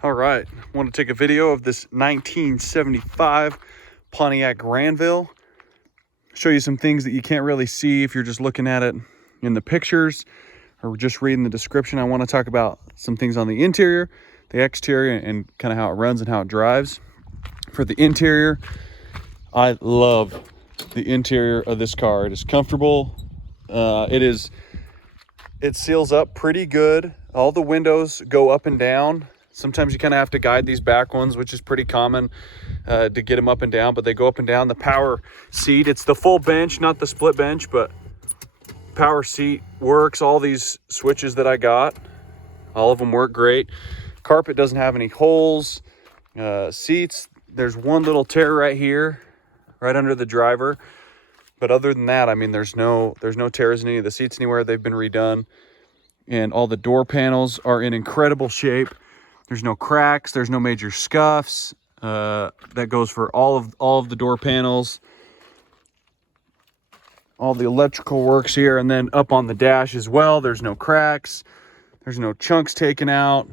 All right, I want to take a video of this 1975 Pontiac Grandville. Show you some things that you can't really see if you're just looking at it in the pictures or just reading the description. I want to talk about some things on the interior, the exterior, and kind of how it runs and how it drives. For the interior, I love the interior of this car. It is comfortable. It seals up pretty good. All the windows go up and down. Sometimes you kind of have to guide these back ones, which is pretty common to get them up and down, but they go up and down. The power seat, it's the full bench, not the split bench, but power seat works. All these switches that I got, all of them work great. Carpet doesn't have any holes. Seats, there's one little tear right here, right under the driver. But other than that, I mean, there's no tears in any of the seats anywhere. They've been redone. And all the door panels are in incredible shape. There's no cracks, there's no major scuffs. That goes for all of the door panels. All the electrical works here, and then up on the dash as well. There's no cracks, there's no chunks taken out.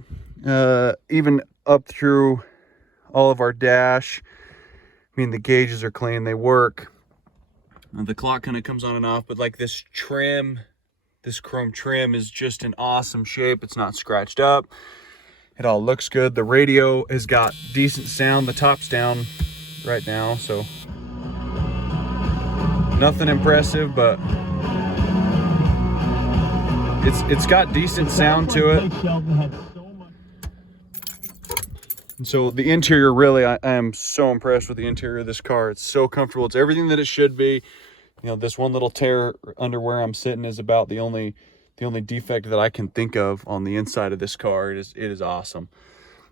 Even up through all of our dash, I mean, the gauges are clean, they work. The clock kind of comes on and off, but like this trim, this chrome trim is just in awesome shape. It's not scratched up. It all looks good. The radio has got decent sound. The top's down right now, so nothing impressive, but it's got decent sound to it. And so the interior, really, I am so impressed with the interior of this car. It's so comfortable. It's everything that it should be. You know, this one little tear under where I'm sitting is about the only defect that I can think of on the inside of this car. It is awesome.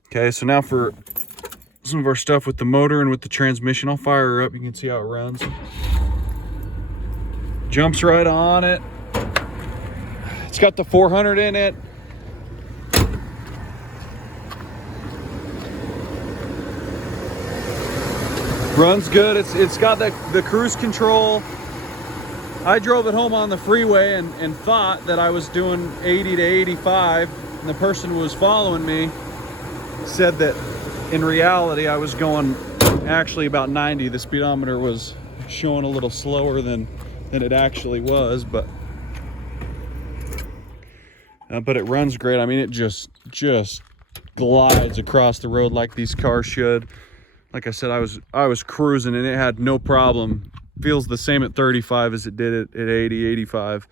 Okay, so now for some of our stuff with the motor and with the transmission. I'll fire her up. You can see how it runs. Jumps right on it. It's got the 400 in it. Runs good. It's got the cruise control. I drove it home on the freeway and thought that I was doing 80 to 85, and the person who was following me said that in reality I was going actually about 90. The speedometer was showing a little slower than it actually was, but it runs great. I mean, it just glides across the road like these cars should. Like I said, I was cruising and it had no problem. Feels the same at 35 as it did at 80, 85.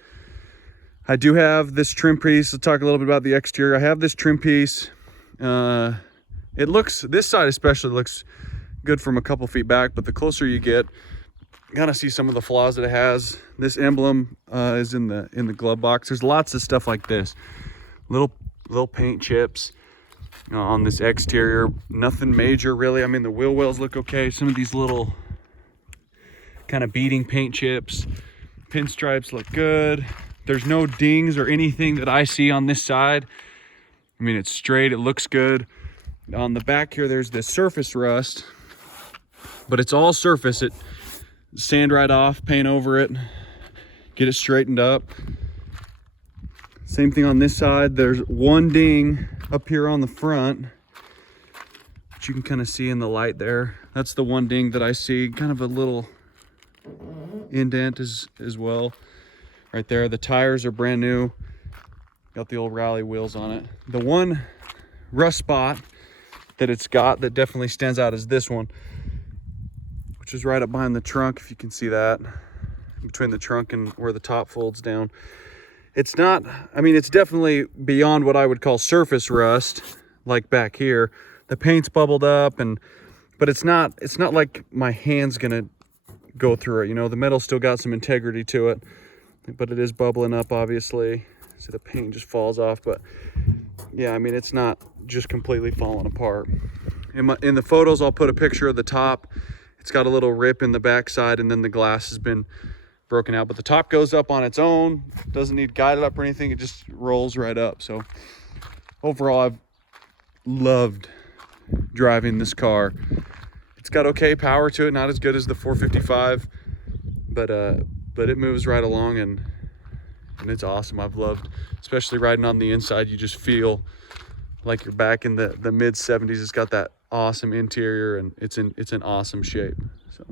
I do have this trim piece. I'll talk a little bit about the exterior. I have this trim piece. This side especially looks good from a couple feet back, but the closer you get, you kind of see some of the flaws that it has. This emblem is in the glove box. There's lots of stuff like this. Little paint chips on this exterior. Nothing major really. I mean, the wheel wells look okay. Some of these little kind of beading paint chips, pinstripes look good. There's no dings or anything that I see on this side. I mean, it's straight, it looks good. On the back here, there's this surface rust, but it's all surface. It sand right off, paint over it, get it straightened up. Same thing on this side. There's one ding up here on the front, which you can kind of see in the light there. That's the one ding that I see, kind of a little indent as well right there. The tires are brand new, got the old rally wheels on it. The one rust spot that it's got that definitely stands out is this one, which is right up behind the trunk, if you can see that, between the trunk and where the top folds down. It's not, I mean, it's definitely beyond what I would call surface rust, like back here. The paint's bubbled up, but it's not like my hand's gonna go through it. You know, the metal still got some integrity to it, but it is bubbling up, obviously. So the paint just falls off, but yeah, I mean, it's not just completely falling apart. In the photos, I'll put a picture of the top. It's got a little rip in the backside, and then the glass has been broken out, but the top goes up on its own. Doesn't need guided up or anything. It just rolls right up. So overall, I've loved driving this car. It's got okay power to it, not as good as the 455, but it moves right along, and it's awesome. I've loved, especially riding on the inside. You just feel like you're back in the mid 70s. It's got that awesome interior, and it's in awesome shape. So